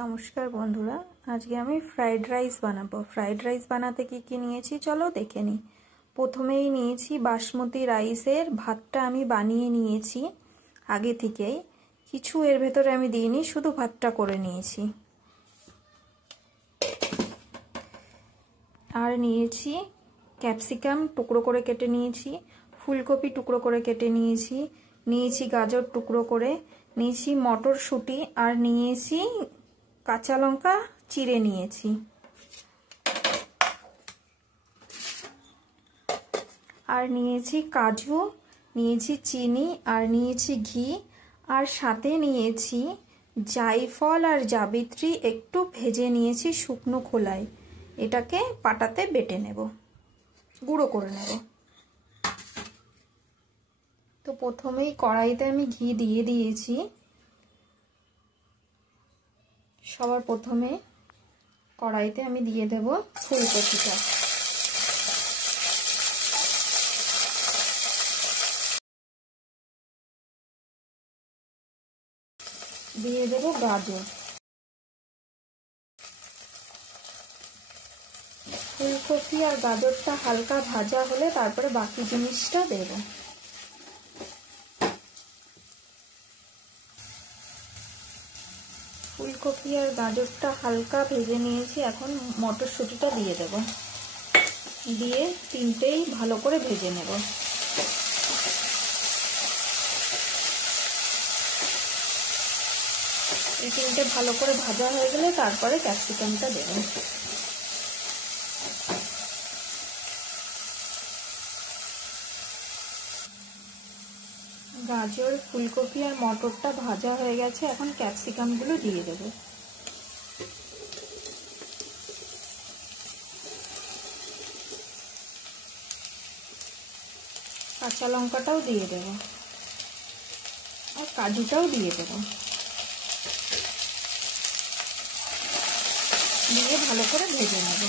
নমস্কার বন্ধুরা, আজকে আমি ফ্রাইড রাইস বানাবো। ফ্রাইড রাইস বানাতে কি কি নিয়েছি চলো দেখে নিই। প্রথমেই নিয়েছি বাসমতি রাইসের ভাতটা আমি বানিয়ে নিয়েছি আগে থেকেই, কিছু এর ভেতরে আমি দিইনি, শুধু ভাতটা করে নিয়েছি। আর নিয়েছি ক্যাপসিকাম টুকরো করে কেটে নিয়েছি, ফুলকপি টুকরো করে কেটে নিয়েছি, নিয়েছি গাজর টুকরো করে, নিয়েছি মটরশুঁটি, আর নিয়েছি কাঁচা লঙ্কা চিড়ে নিয়েছি। আর নিয়েছি কাজু, নিয়েছি চিনি, আর নিয়েছি ঘি, আর সাথে নিয়েছি জায়ফল আর জাবিত্রী একটু ভেজে নিয়েছি শুকনো খোলায়। এটাকে পাটাতে বেটে নেব, গুঁড়ো করে নেব। তো প্রথমেই কড়াইতে আমি ঘি দিয়ে দিয়েছি। সবার প্রথমে কড়াইতে আমি দিয়ে দেব ফুলকপিটা, দিয়ে দেব গাজর। ফুলকপি আর গাজরটা হালকা ভাজা হলে তারপরে বাকি জিনিসটা দেব। ফুলকপি আর গাজরটা হালকা ভেজে নিয়েছি, এখন মটরশুঁটিটা দিয়ে দেব, দিয়ে তিনটেই ভালো করে ভেজে নেব। এই তিনটে ভালো করে ভাজা হয়ে গেলে তারপরে ক্যাপসিকামটা দেব। গাজর, ফুলকপি আর মটরটা ভাজা হয়ে গেছে, এখন ক্যাপসিকামগুলো দিয়ে দেব। কাঁচা লঙ্কাটাও দিয়ে দেব, আর কাজুটাও দিয়ে দেব, দিয়ে ভালো করে ভেজে নেব।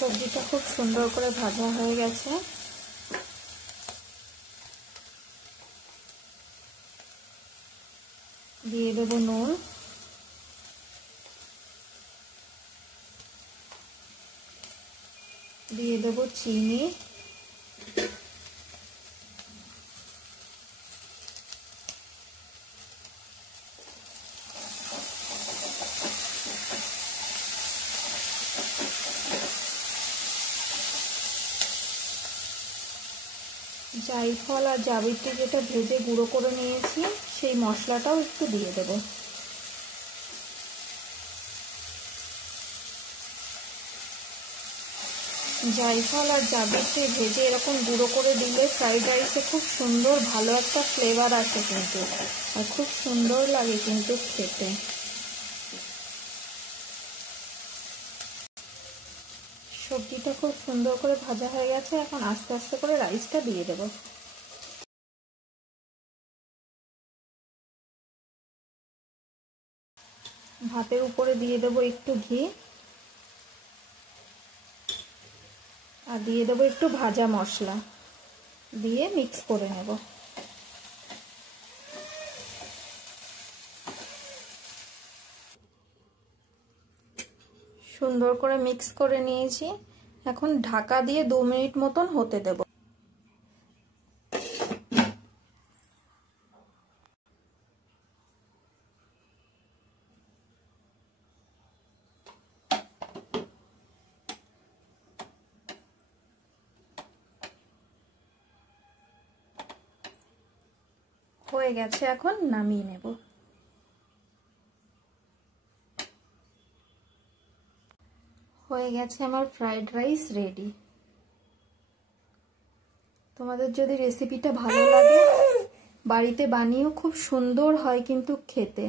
সবজিটা খুব সুন্দর করে ভাজা হয়ে গেছে। দিয়ে দেব নুন, দিয়ে দেব চিনি, জায়ফল আর জাবিত্রী যেটা ভেজে গুঁড়ো করে নিয়েছি সেই মশলাটাও একটু দিয়ে দেব। জায়ফল আর জাবিত্রী ভেজে এরকম গুঁড়ো করে দিলে ফ্রাইড রাইসে খুব সুন্দর ভালো একটা ফ্লেভার আসে কিন্তু, আর খুব সুন্দর লাগে কিন্তু খেতে। সবজিটা খুব সুন্দর করে ভাজা হয়ে গেছে, এখন আস্তে আস্তে করে রাইসটা দিয়ে দেব। ভাতের উপরে দিয়ে দেব একটু ঘি, আর দিয়ে দেবো একটু ভাজা মশলা, দিয়ে মিক্স করে নেব। সুন্দর করে মিক্স করে নিয়েছি, এখন ঢাকা দিয়ে 2 মিনিট মতন হতে দেব। হয়ে গেছে, এখন নামিয়ে নেব। হয়ে গেছে আমার ফ্রাইড রাইস রেডি। তোমাদের যদি রেসিপিটা ভালো লাগে বাড়িতে বানিয়েও খুব সুন্দর হয় কিন্তু খেতে।